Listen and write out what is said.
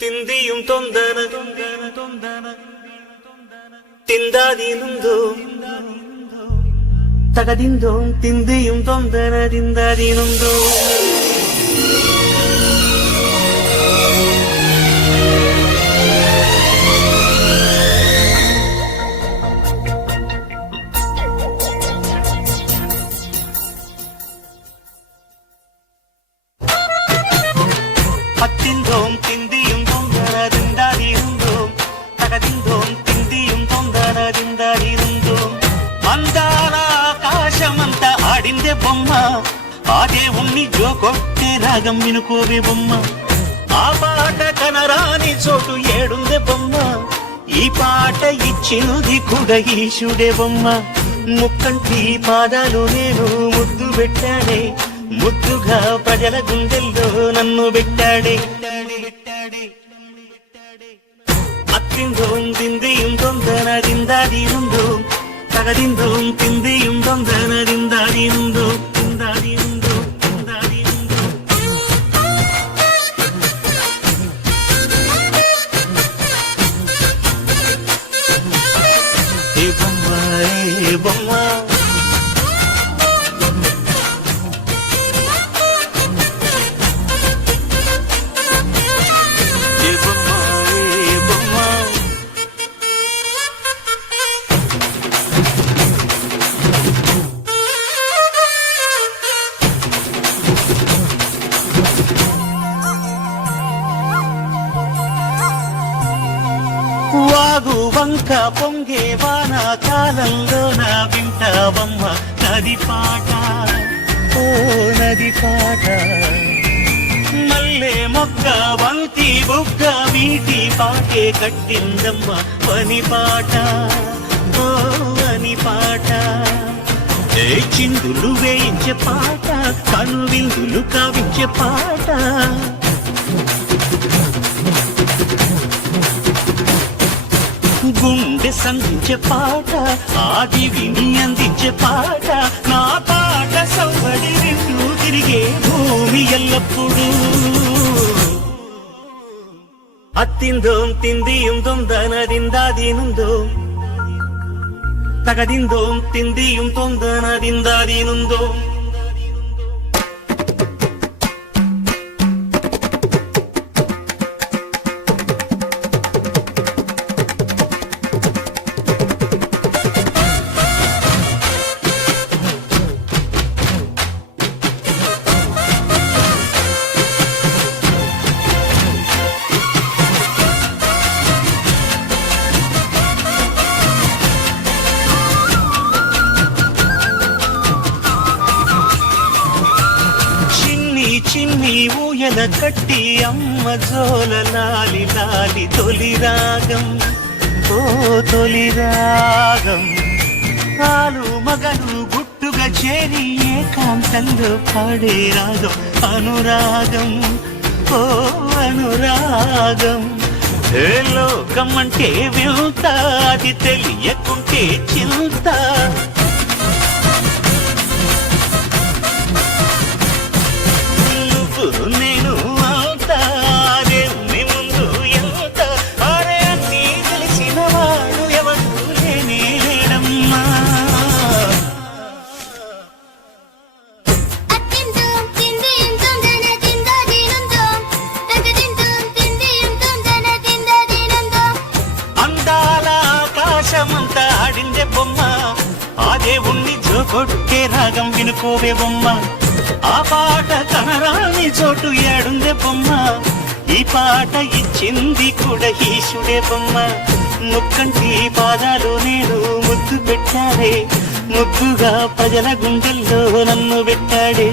തിന്തിയും തൊന്തന തിന്താതീനുന്തോ തകതിന്തോ തിന്തിയും തൊന്തന തിന്താതീനുന്തോ പത്തിന്തോം തിന്തിയും തൊന്തനതിന്താതിരുന്തോം തകതിന്തോം തിന്തിയും തൊന്തനതിന്താതിരുന്തോം అందాల ఆకాశమంత ఆడిందే బొమ్మ ఆదే ఉన్ని జోకొట్టే రాగం వినుకోవే బొమ్మ ఆ పాట కనరాని చోటు ఏడుందే బొమ్మ ఈ పాట ఇచ్చినది కూడా ఈశుడే బొమ్మ ముక్కంటి పాదాలు నేను ముద్దు పెట్టాడే ముద్దుగా ప్రజల గుండెల్లో నన్ను పెట్టాడే అత్తిందోం తిందిയും തൊന്തനതിന്താതിരുന്തോ തകതിന്തോം തിന്തിയും തൊന്തനതിന്താതിരുന്തോ തിന്താതിരുന്തോ തിന്താതിരുന്തോ ఏ బొమ్మ ఏ బొమ్మ వాగు వంక పొంగే వాన కాలంలో నా వింటావమ్మ నది పాట ఓ నది పాట మల్లె మొక్క వంతి బొగ్గ వీటి పాటే కట్టిందమ్మ పని పాట ఓ అని పాట ఏ చిందులు వేయించే పాట కను విందులు కావించే పాట గుండె సంధించే పాట ఆది విని అందించే పాట నా పాట సౌబడి వింటూ తిరిగే భూమి ఎల్లప్పుడూ అత్తిందోం తిందిയും തൊന്തനതിന്താതിരുന്തോ തകതിന്തോം തിന്തിയും തൊന്തനതിന്താതിരുന്തോ చిన్ని ఊయల కట్టి అమ్మ జోల లాలి లాలి తొలి రాగం ఓ తొలి రాగం ఆలు మగలు గుట్టుగా చేరి ఏకాంతంలో పాడే రాగం అనురాగం ఓ అనురాగం ఏ లోకం అంటే వింత అది తెలియకుంటే చింత నేను అంతా దేవుని ముందు ఎంత అరే అన్నీ తెలిసిన వాడు ఎవరు లేనే లేడమ్మా అందాల ఆకాశమంతా ఆడిందే బొమ్మ ఆ దేవుణ్ణి జోకొట్టే రాగం వినుకోవే బొమ్మ ఆ పాట కనరాని చోటు ఏడుందే బొమ్మ ఈ పాట ఇచ్చింది కూడా ఈశుడే బొమ్మ ముక్కంటి పాదాలు నేను ముద్దు పెట్టాడే ముద్దుగా ప్రజల గుండెల్లో నన్ను పెట్టాడే